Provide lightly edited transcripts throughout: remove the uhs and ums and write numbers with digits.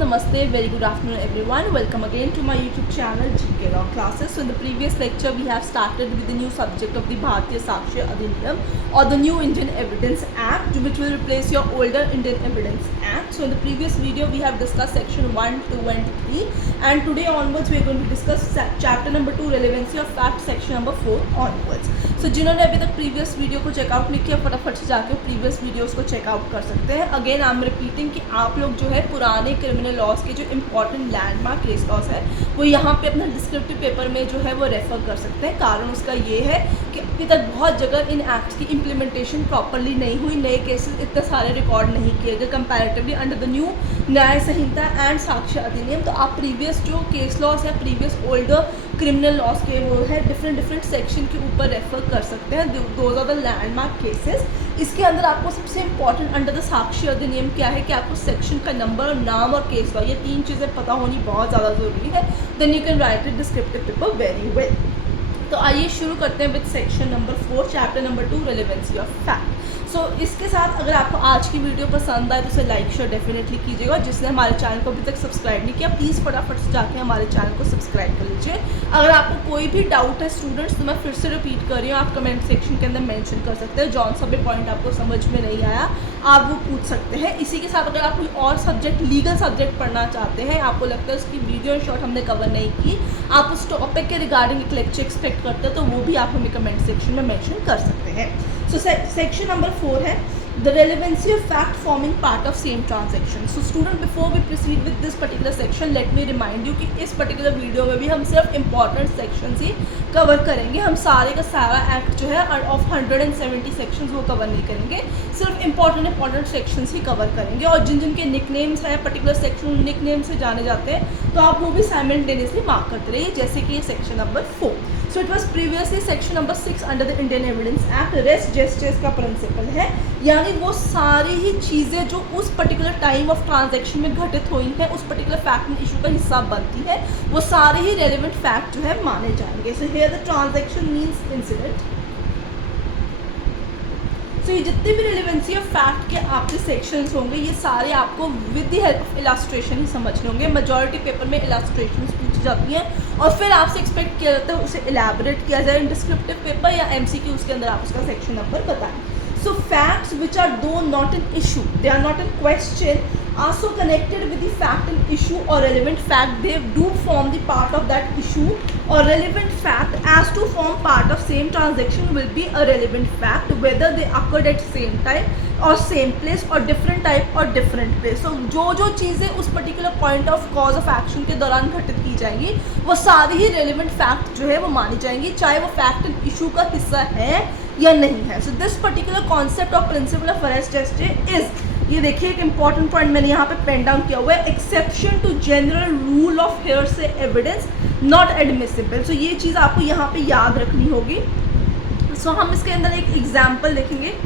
Namaste, very good afternoon everyone. Welcome again to my YouTube channel GK Law Classes. So in the previous lecture we have started with the new subject of the Bharatiya Sakshya Adhiniyam or the new Indian Evidence Act, which will replace your older Indian Evidence Act. So in the previous video we have discussed section 1, 2 and 3, and today onwards we are going to discuss chapter number 2 relevancy of fact section number 4 onwards. So जिन्होंने अभी तक previous video को checkout नहीं किया फटाफट से जाके previous videos को चेकआउट कर सकते हैं. अगेन आई एम रिपीटिंग कि आप लोग जो है पुराने क्रिमिनल लॉज के जो इंपॉर्टेंट लैंडमार्क केस लॉज है वो यहाँ पे अपना डिस्क्रिप्टिव पेपर में जो है वो रेफर कर सकते हैं. कारण उसका ये है कि अभी तक बहुत जगह इन एक्ट्स की इम्प्लीमेंटेशन प्रॉपरली नहीं हुई, नए केसेस इतने सारे रिकॉर्ड नहीं किए गए कंपैरेटिवली अंडर द न्यू न्याय संहिता एंड साक्ष्य अधिनियम. तो आप प्रीवियस जो केस लॉज या प्रीवियस ओल्डर क्रिमिनल लॉज के वो है डिफरेंट सेक्शन के ऊपर रेफर कर सकते हैं. Those are the landmark cases. इसके अंदर आपको सबसे इंपॉर्टेंट अंडर द साक्ष्य अधिनियम क्या है कि आपको सेक्शन का नंबर और नाम और केस लॉ ये तीन चीज़ें पता होनी बहुत ज़्यादा ज़रूरी है. Then you can write it descriptive paper very well. तो आइए शुरू करते हैं with section number 4 chapter number 2 relevancy of fact. So इसके साथ अगर आपको आज की वीडियो पसंद आए तो उसे लाइक शेयर डेफिनेटली कीजिएगा. जिसने हमारे चैनल को अभी तक सब्सक्राइब नहीं किया प्लीज़ फटाफट से जाके हमारे चैनल को सब्सक्राइब कर लीजिए. अगर आपको कोई भी डाउट है स्टूडेंट्स तो मैं फिर से रिपीट कर रही हूँ, आप कमेंट सेक्शन के अंदर मेंशन कर सकते हैं. जौन सा भी पॉइंट आपको समझ में नहीं आया आप वो पूछ सकते हैं. इसी के साथ अगर आप कोई और सब्जेक्ट लीगल सब्जेक्ट पढ़ना चाहते हैं, आपको लगता है उसकी वीडियो शॉर्ट हमने कवर नहीं की, आप उस टॉपिक के रिगार्डिंग एक लेक्चर एक्सपेक्ट करते हैं तो वो भी आप हमें कमेंट सेक्शन में मेंशन कर सकते हैं. सो सेक्शन नंबर 4 है the relevancy of fact forming part of same transaction. So student, before we proceed with this particular section, let me remind you कि इस particular वीडियो में भी हम सिर्फ important sections ही कवर करेंगे. हम सारे का सारा एक्ट जो है ऑफ 170 sections वो कवर नहीं करेंगे, सिर्फ important sections ही कवर करेंगे. और जिनके निकनेम्स है पर्टिकुलर सेक्शन निकनेम से जाने जाते हैं तो आप वो भी साइमल्टेनियसली मार्क करते रहिए, जैसे कि ये section number 4. So it was previously section number 6 under the Indian evidence act. Rest justice का प्रिंसिपल है, यानी वो सारी ही चीज़ें जो उस पर्टिकुलर टाइम ऑफ ट्रांजैक्शन में घटित हुई हैं उस पर्टिकुलर फैक्ट में इशू का हिस्सा बनती है, वो सारे ही रेलिवेंट फैक्ट जो है माने जाएंगे. So here the transaction means incident. तो ये जितने भी रेलिवेंसी ऑफ फैक्ट के आपके सेक्शंस होंगे ये सारे आपको with the help of illustration ही समझने होंगे. मेजॉरिटी पेपर में इलास्ट्रेशंस पूछी जाती हैं और फिर आपसे एक्सपेक्ट किया जाता है उसे इलैबोरेट किया जाए इन डिस्क्रिप्टिव पेपर या एमसीक्यू उसके अंदर आप उसका सेक्शन नंबर बताएं. So facts which are though not an issue, they are not in question, are so connected with the fact and issue or relevant fact, they do form the part of that issue or relevant fact as to form part of same transaction will be a relevant fact whether they occurred at same time और same place और different type और different place. तो जो चीज़ें उस particular point of cause of action के दौरान घटित की जाएंगी वो सारी ही रेलिवेंट फैक्ट जो है वो मानी जाएंगी, चाहे वो फैक्ट एंड इशू का हिस्सा है या नहीं है. So this particular concept of principle of arrest justice is, ये देखिए एक इंपॉर्टेंट पॉइंट मैंने यहाँ पे पेन डाउन किया हुआ है, exception to general rule of hearsay evidence not admissible. So ये चीज़ आपको यहाँ पे याद रखनी होगी. सो हम इसके अंदर एक एग्जाम्पल देखेंगे.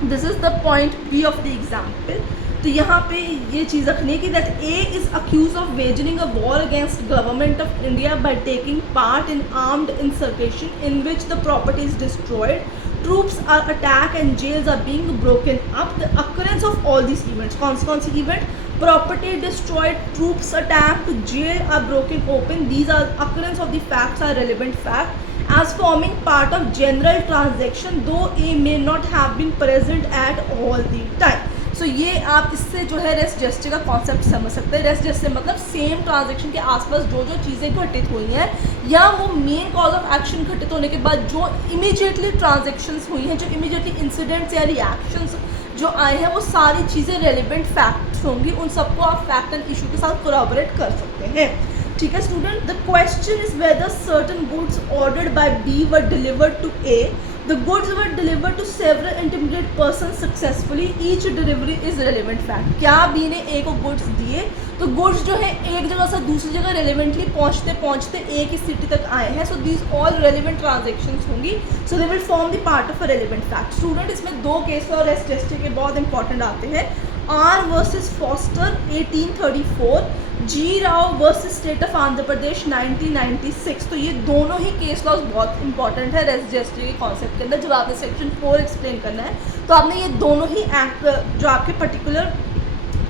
This is the point b of the example. तो यहाँ पे ये चीज़ रखनी है कि that a is accuse of waging a war against government of India by taking part in armed insurrection in which the property is destroyed, troops are attacked and jails are being broken up. The occurrence of all these events, कौन सी event? Property destroyed, troops attacked, jail are broken open. These are occurrence of the facts are relevant fact as forming part of general transaction though A may not have been present at all the time. सो ये आप इससे जो है res justice का concept समझ सकते हैं. Rest justice मतलब सेम ट्रांजैक्शन के आसपास जो चीज़ें घटित हुई हैं या वो मेन कॉज ऑफ एक्शन घटित होने के बाद जो इमीडिएटली ट्रांजैक्शंस हुई हैं, जो इमीडिएटली इंसिडेंट्स या रिएक्शंस जो आए हैं वो सारी चीज़ें रेलिवेंट फैक्ट्स होंगी. उन सबको आप फैक्ट एंड इशू के साथ कोलैबोरेट कर सकते हैं. ठीक है student. The question is whether certain goods ordered by B were delivered to A. The goods were delivered to several intermediate persons successfully. Each delivery is relevant fact. क्या B ने ए को गुड्स दिए तो गुड्स जो है एक जगह से दूसरी जगह रेलिवेंटली पहुँचते ए की सिटी तक आए हैं. So these all relevant transactions होंगी. So they will form the part of a relevant fact. Student इसमें दो केस और रेस्ट जस्टिस के बहुत इंपॉर्टेंट आते हैं. R versus Foster 1834, G Rao versus state of Andhra Pradesh 1996. तो ये दोनों ही केस लॉज बहुत इंपॉर्टेंट है रेस्ट जस्टिस के कॉन्सेप्ट के अंदर. जब आपने सेक्शन 4 एक्सप्लेन करना है तो आपने ये दोनों ही एक्ट जो आपके पर्टिकुलर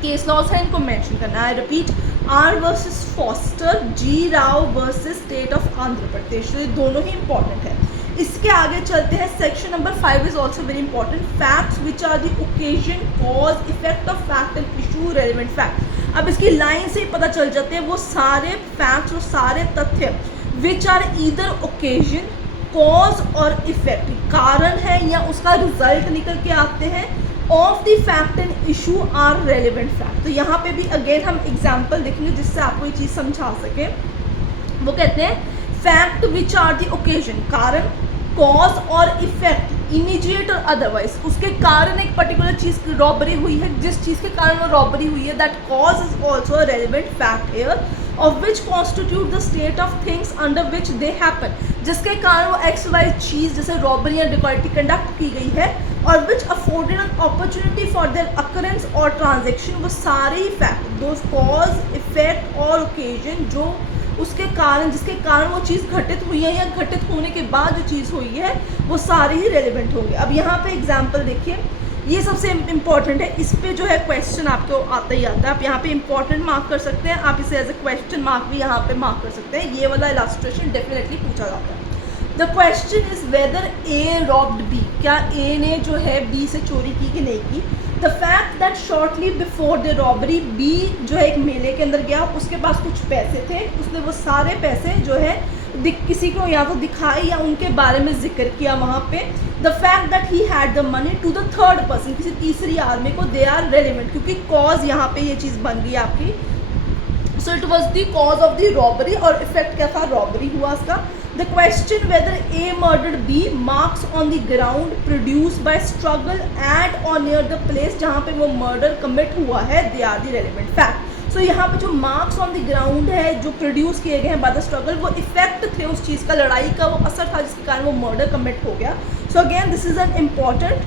केस लॉज है, इनको मेंशन करना है। I repeat, R versus Foster, G Rao versus state of Andhra Pradesh, तो ये दोनों ही इंपॉर्टेंट है। इसके आगे चलते हैं, section number 5 is also very important, facts which are the occasion, cause, effect of fact and issue, relevant fact. अब इसकी लाइन से ही पता चल जाते हैं वो सारे फैक्ट्स और सारे तथ्य which are either occasion, cause और इफेक्ट, कारण है या उसका रिजल्ट निकल के आते हैं, of the fact and issue are relevant fact. तो यहाँ पे भी अगेन हम एग्जाम्पल देखेंगे जिससे आपको ये चीज़ समझा सके। वो कहते हैं fact which are the occasion, कारण, कॉज और इफेक्ट, इमीडिएट और अदरवाइज, उसके कारण एक पर्टिकुलर चीज़ की रॉबरी हुई है, जिस चीज़ के कारण वो रॉबरी हुई है, that cause is also a relevant fact here, of which constitute the state of things under which they happen, जिसके कारण वो एक्स वाई चीज़ जैसे रॉबरी या डिकॉइटी कंडक्ट की गई है, और which afforded an opportunity for their occurrence और transaction, वो सारे ही फैक्ट, दोज कॉज, इफेक्ट और ओकेजन, जो उसके कारण, जिसके कारण वो चीज़ घटित हुई है या घटित होने के बाद जो चीज़ हुई है, वो सारे ही रेलिवेंट होंगे। अब यहाँ पे एग्जाम्पल देखिए, ये सबसे इम्पॉर्टेंट है, इस पे जो है क्वेश्चन आपको आता ही आता है। आप यहाँ पे इम्पॉर्टेंट मार्क कर सकते हैं, आप इसे एज ए क्वेश्चन मार्क भी यहाँ पे मार्क कर सकते हैं। ये वाला इलस्ट्रेशन डेफिनेटली पूछा जाता है। The question is whether A robbed B, क्या ए ने जो है बी से चोरी की कि नहीं की। The fact that shortly before the robbery B जो है एक मेले के अंदर गया, उसके पास कुछ पैसे थे, उसने वो सारे पैसे जो है किसी को या तो दिखाए या उनके बारे में जिक्र किया वहाँ पे। The fact that he had the money to the third person, किसी तीसरी आदमी को, दे आर रेलिवेंट, क्योंकि कॉज यहाँ पे ये चीज़ बन गई आपकी। So it was the cause of the robbery, और इफेक्ट क्या था, रॉबरी हुआ उसका। The question whether A murdered B, marks on the ground produce by struggle at और नियर द प्लेस जहाँ पे वो मर्डर कमिट हुआ है, they are the relevant fact. So यहाँ पे जो मार्क्स ऑन द ग्राउंड है, जो प्रोड्यूस किए गए हैं बाय द स्ट्रगल, वो इफेक्ट थे उस चीज़ का, लड़ाई का वो असर था जिसके कारण वो मर्डर कमिट हो गया। So again this is an important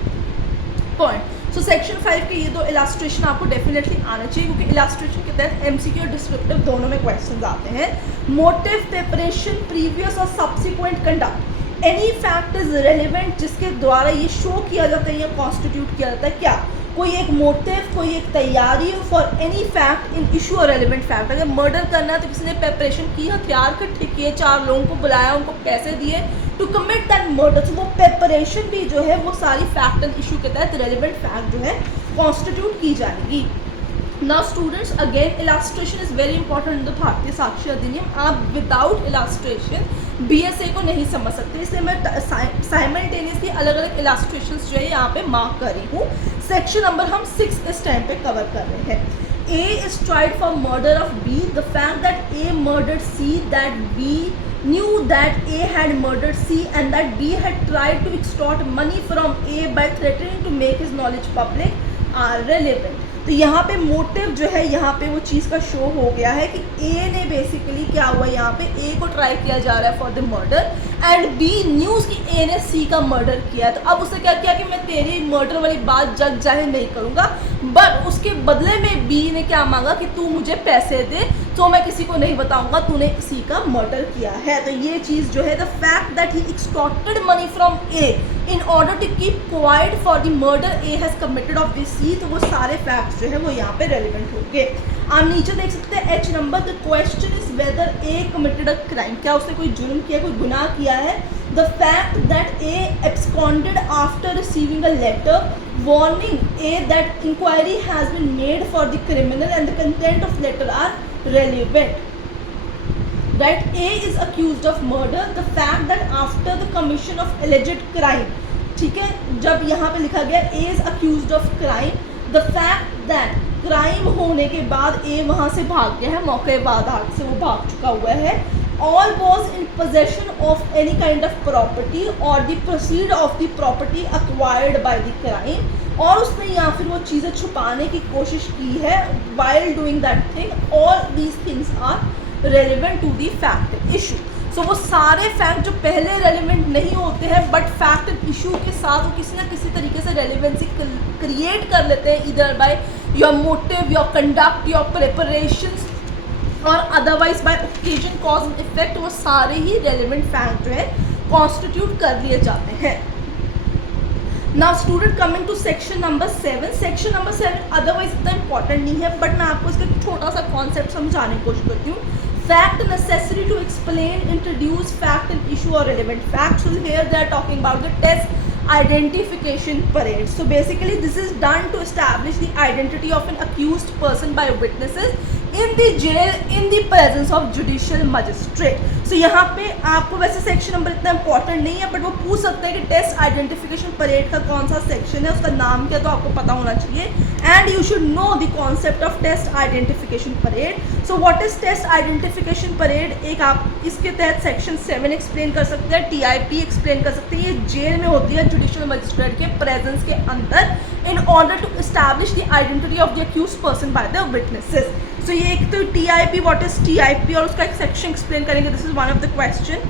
point. So section 5 के ये दो इलास्ट्रेशन आपको डेफिनेटली आना चाहिए, क्योंकि इलास्ट्रेशन के तहत एमसीक्यू और डिस्क्रिप्टिव दोनों में क्वेश्चंस आते हैं। मोटिव, प्रिपरेशन, प्रीवियस और subsequent conduct, any fact is relevant, जिसके द्वारा ये शो किया जाता है या कॉन्स्टिट्यूट किया जाता है क्या, कोई एक मोटिव, कोई एक तैयारी for any fact in issue और रेलिवेंट फैक्ट। अगर मर्डर करना है तो किसी ने प्रिपरेशन की, हथियार इकट्ठे किए, 4 लोगों को बुलाया, उनको पैसे दिए टू कमिट दैट मर्डर, तो वो प्रिपरेशन भी जो है वो सारी फैक्ट एंड इशू के तहत रेलिवेंट फैक्ट जो है कॉन्स्टिट्यूट की जाएगी। Now students, again illustration is very important in the भारतीय साक्ष्य अधिनियम। आप विदाउट इलास्ट्रेशन बीएसए को नहीं समझ सकते, इसलिए मैं साइमल्टेनियसली अलग अलग इलास्ट्रेशंस जो है यहाँ पे मार्क कर रही हूँ। सेक्शन नंबर हम 6 इस टाइम पे कवर कर रहे हैं। A is tried for murder of B. The fact that A murdered C, that B knew that A had murdered C, and that B had tried to extort money from A by threatening to make his knowledge public are relevant. तो यहाँ पे motive जो है, यहाँ पे वो चीज़ का show हो गया है कि ए ने बेसिकली क्या हुआ, यहाँ पे ए को ट्राई किया जा रहा है for the murder, and B news कि ए ने सी का मर्डर किया है। तो अब उसने क्या किया कि मैं तेरी मर्डर वाली बात जग जाहिर नहीं करूँगा, बट उसके बदले में बी ने क्या मांगा कि तू मुझे पैसे दे, तो मैं किसी को नहीं बताऊंगा तूने सी का मर्डर किया है। तो ये चीज़ जो है, the fact that he extorted money from a in order to keep quiet for the murder a has committed of this c, तो वो सारे फैक्ट्स जो है वो यहाँ पे रेलिवेंट होंगे। आप नीचे देख सकते हैं H number, the question is whether A committed a crime, क्या उसने कोई जुर्म किया, कोई गुनाह किया है। The fact that A absconded after receiving a letter warning A that inquiry has been made for the criminal and the content of letter are relevant. Right? A is accused of murder. The fact that after the commission of alleged crime, ठीक है, जब यहाँ पे लिखा गया A is accused of crime, the fact that crime होने के बाद A वहाँ से भाग गया है, मौके बाद आग से वो भाग चुका हुआ है, all was in possession of any kind of property or the proceed of the property acquired by the crime, और उसने या फिर वो चीज़ें छुपाने की कोशिश की है while doing that thing, all these things are relevant to the fact issue. So वो सारे फैक्ट जो पहले रेलिवेंट नहीं होते हैं बट फैक्ट इशू के साथ वो किसी ना किसी तरीके से रेलिवेंसी क्रिएट कर लेते हैं, इधर by your motive, your conduct, your preparations और otherwise by occasion, cause and effect, वो सारे ही रेलिवेंट फैक्ट जो है कॉन्स्टिट्यूट कर लिए जाते हैं। Now student coming to section number 7. Section number 7 otherwise इतना इंपॉर्टेंट नहीं है, बट मैं आपको इसका छोटा सा कॉन्सेप्ट समझाने की कोशिश करती हूँ. Fact necessary to explain, introduce fact and issue or relevant facts. So here they are talking about the test identification parade. So basically this is done to establish the identity of an accused person by witnesses in the jail in the presence of judicial magistrate. So यहाँ पे आपको वैसे section number इतना important नहीं है, but वो पूछ सकते हैं कि टेस्ट आइडेंटिफिकेशन परेड का कौन सा सेक्शन है, उसका नाम क्या, तो आपको पता होना चाहिए. And you should know the concept of test identification parade. So what is test identification parade? एक आप इसके तहत सेक्शन 7 एक्सप्लेन कर सकते हैं, TIP एक्सप्लेन कर सकते हैं. ये जेल में होती है जुडिशियल मजिस्ट्रेट के प्रेजेंस के अंदर in order to establish the identity of the accused person by the witnesses. So ये एक तो TIP, व्हाट इज TIP, और उसका एक सेक्शन एक्सप्लेन करेंगे. This is one of the question.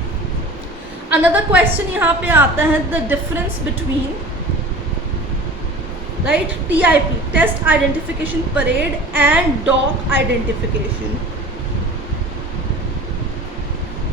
Another question यहाँ पे आता है the difference between, right, TIP test identification parade and dock identification.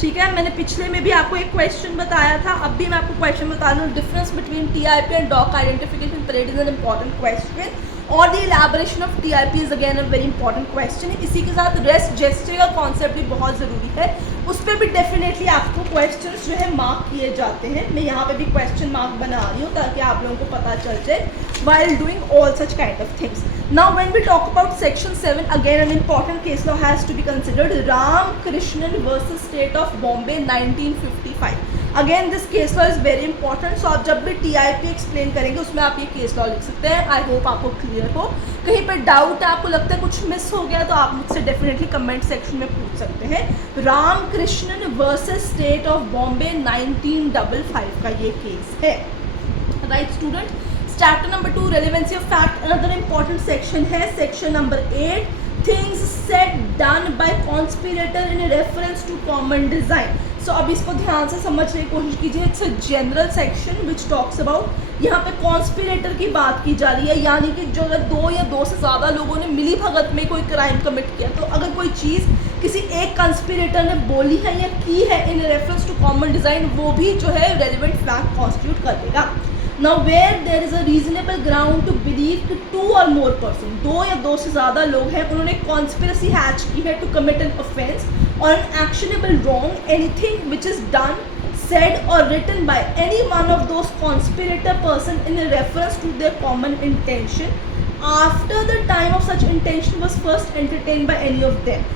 ठीक है, मैंने पिछले में भी आपको एक क्वेश्चन बताया था, अब भी मैं आपको क्वेश्चन बता रहा हूँ. Difference between TIP and dock identification parade is an important question, और the elaboration of TIP is again a very important question. इसी के साथ रेस्ट जेस्चर का कॉन्सेप्ट भी बहुत ज़रूरी है, उस पर भी डेफिनेटली आपको क्वेश्चंस जो है मार्क किए जाते हैं. मैं यहाँ पे भी क्वेश्चन मार्क बना रही हूँ ताकि आप लोगों को पता चल जाए while doing all such kind of things. Now when we talk about section 7, again an important case law has to be considered. Ram Krishnan versus State of Bombay 1955. Again this case law is very important. So आप जब भी TIP explain करेंगे उसमें आप ये case law लिख सकते हैं. आई होप आपको क्लियर हो. कहीं पर डाउट है, आपको लगता है कुछ मिस हो गया, तो आप मुझसे डेफिनेटली कमेंट सेक्शन में पूछ सकते हैं. Ram Krishnan versus state of Bombay 1955 का ये केस है. Right student, chapter number 2 relevancy of fact another important section है. Section number 8 things said done by conspirator in reference to common design. So अब इसको ध्यान से समझने की कोशिश कीजिए. It's a general section which talks about, यहाँ पे कॉन्स्पिरेटर की बात की जा रही है, यानी कि जो अगर 2 या 2 से ज़्यादा लोगों ने मिली भगत में कोई क्राइम कमिट किया, तो अगर कोई चीज़ किसी एक कॉन्स्पिरेटर ने बोली है या की है in reference to common design, वो भी जो है रेलिवेंट फैक्ट कॉन्स्टिट्यूट कर देगा. Now where there is a reasonable ground to believe कि 2 or more person, 2 या 2 से ज़्यादा लोग हैं, उन्होंने conspiracy hatch की है to commit an offense or an actionable wrong, anything which is done, said or written by any one of those conspirator person in reference to their common intention after the time of such intention was first entertained by any of them.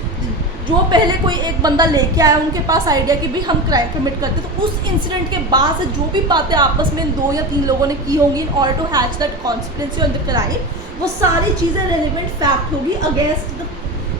जो पहले कोई एक बंदा लेके आया, उनके पास idea कि भाई हम क्राइम कमिट करते, तो उस इंसिडेंट के बाद से जो भी बातें आपस में 2 या 3 लोगों ने की होंगी in order to hatch that conspiracy on the crime, वो सारी चीज़ें रेलिवेंट फैक्ट होगी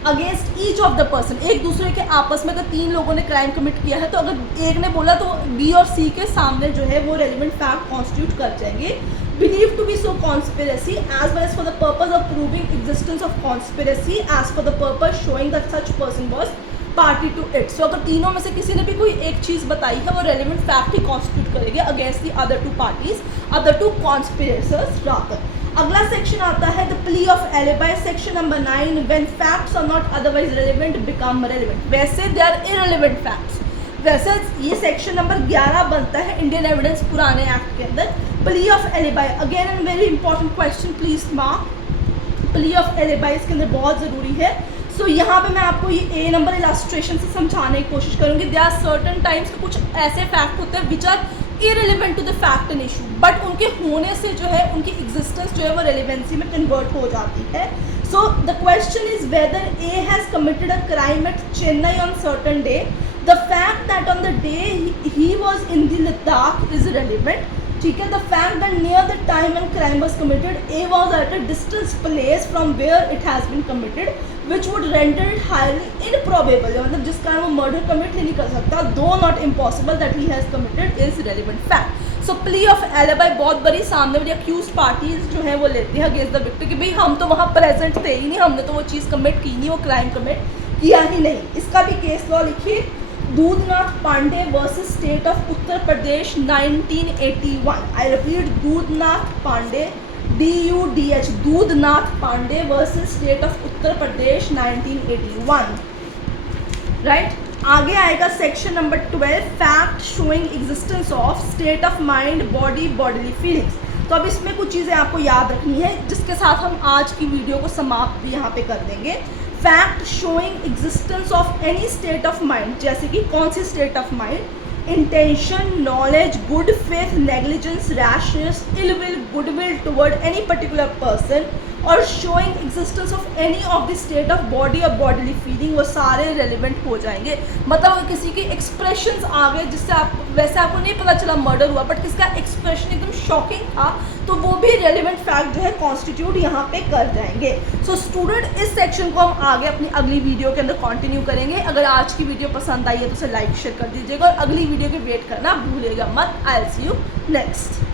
against each of the person. एक दूसरे के आपस में अगर 3 लोगों ने क्राइम कमिट किया है, तो अगर एक ने बोला तो B और C के सामने जो है वो रेलिवेंट फैक्ट कॉन्स्टिट्यूट कर जाएंगे. Believed to be so conspiracy as well as for the purpose of proving existence of conspiracy as for the purpose showing that such person was party to it. So अगर तीनों में से किसी ने भी कोई एक चीज़ बताई है, वो relevant fact ही constitute करेगी against the other 2 parties, other 2 conspirators rather. अगला सेक्शन आता है the plea of alibi. Section number 9 when facts are not otherwise relevant become relevant. वैसे they are irrelevant facts. वैसे ये सेक्शन नंबर 11 बनता है Indian evidence पुराने एक्ट के अंदर. Plea of alibi again an very important question, please mark. Plea of alibi इसके अंदर बहुत ज़रूरी है. सो यहाँ पे मैं आपको ये A नंबर इलास्ट्रेशन से समझाने की कोशिश करूँगी. दे आर सर्टन टाइम्स के कुछ ऐसे फैक्ट होते हैं which are irrelevant to the fact and issue, but उनके होने से जो है उनकी एग्जिस्टेंस जो है वो रेलिवेंसी में कन्वर्ट हो जाती है. So the question is whether A has committed a crime at Chennai on certain day. The fact that on the day he was in the Ladakh is relevant. ठीक है, the fact that near the time when crime was committed, A was at a distant place from where it has been committed, which would render it highly improbable. मतलब जिस कारण वो murder commit ही नहीं कर सकता, though not impossible that he has committed, is relevant fact. So plea of alibi बहुत बड़ी सामने वाली accused parties जो है वो लेती है against the victim कि भाई हम तो वहाँ present थे ही नहीं, हमने तो वो चीज़ commit की नहीं, वो crime commit किया ही नहीं. इसका भी केस लॉ लिखिए. Dudhnath Pandey versus state of Uttar Pradesh 1981. I repeat, Dudhnath Pandey DUDH, Dudhnath Pandey versus state of Uttar Pradesh 1981. Right, आगे आएगा section number 12 fact showing existence of state of mind body bodily feelings. तो अब इसमें कुछ चीज़ें आपको याद रखनी है, जिसके साथ हम आज की वीडियो को समाप्त भी यहाँ पे कर देंगे। Fact showing existence of any state of mind, जैसे कि कौन सी state of mind, intention, knowledge, good faith, negligence, rashness, ill will, goodwill toward any particular person, और showing existence of any of the state of body or bodily feeling, वो सारे relevant हो जाएंगे। मतलब किसी के expressions आ गए जिससे आप, वैसे आपको नहीं पता चला मर्डर हुआ, बट किसका expression एकदम शॉकिंग था, तो वो भी relevant fact जो है constitute यहाँ पे कर जाएंगे। सो स्टूडेंट, इस सेक्शन को हम आगे अपनी अगली वीडियो के अंदर कंटिन्यू करेंगे। अगर आज की वीडियो पसंद आई है तो उसे लाइक शेयर कर दीजिएगा, और अगली वीडियो के वेट करना भूलिएगा मत। I will see you next.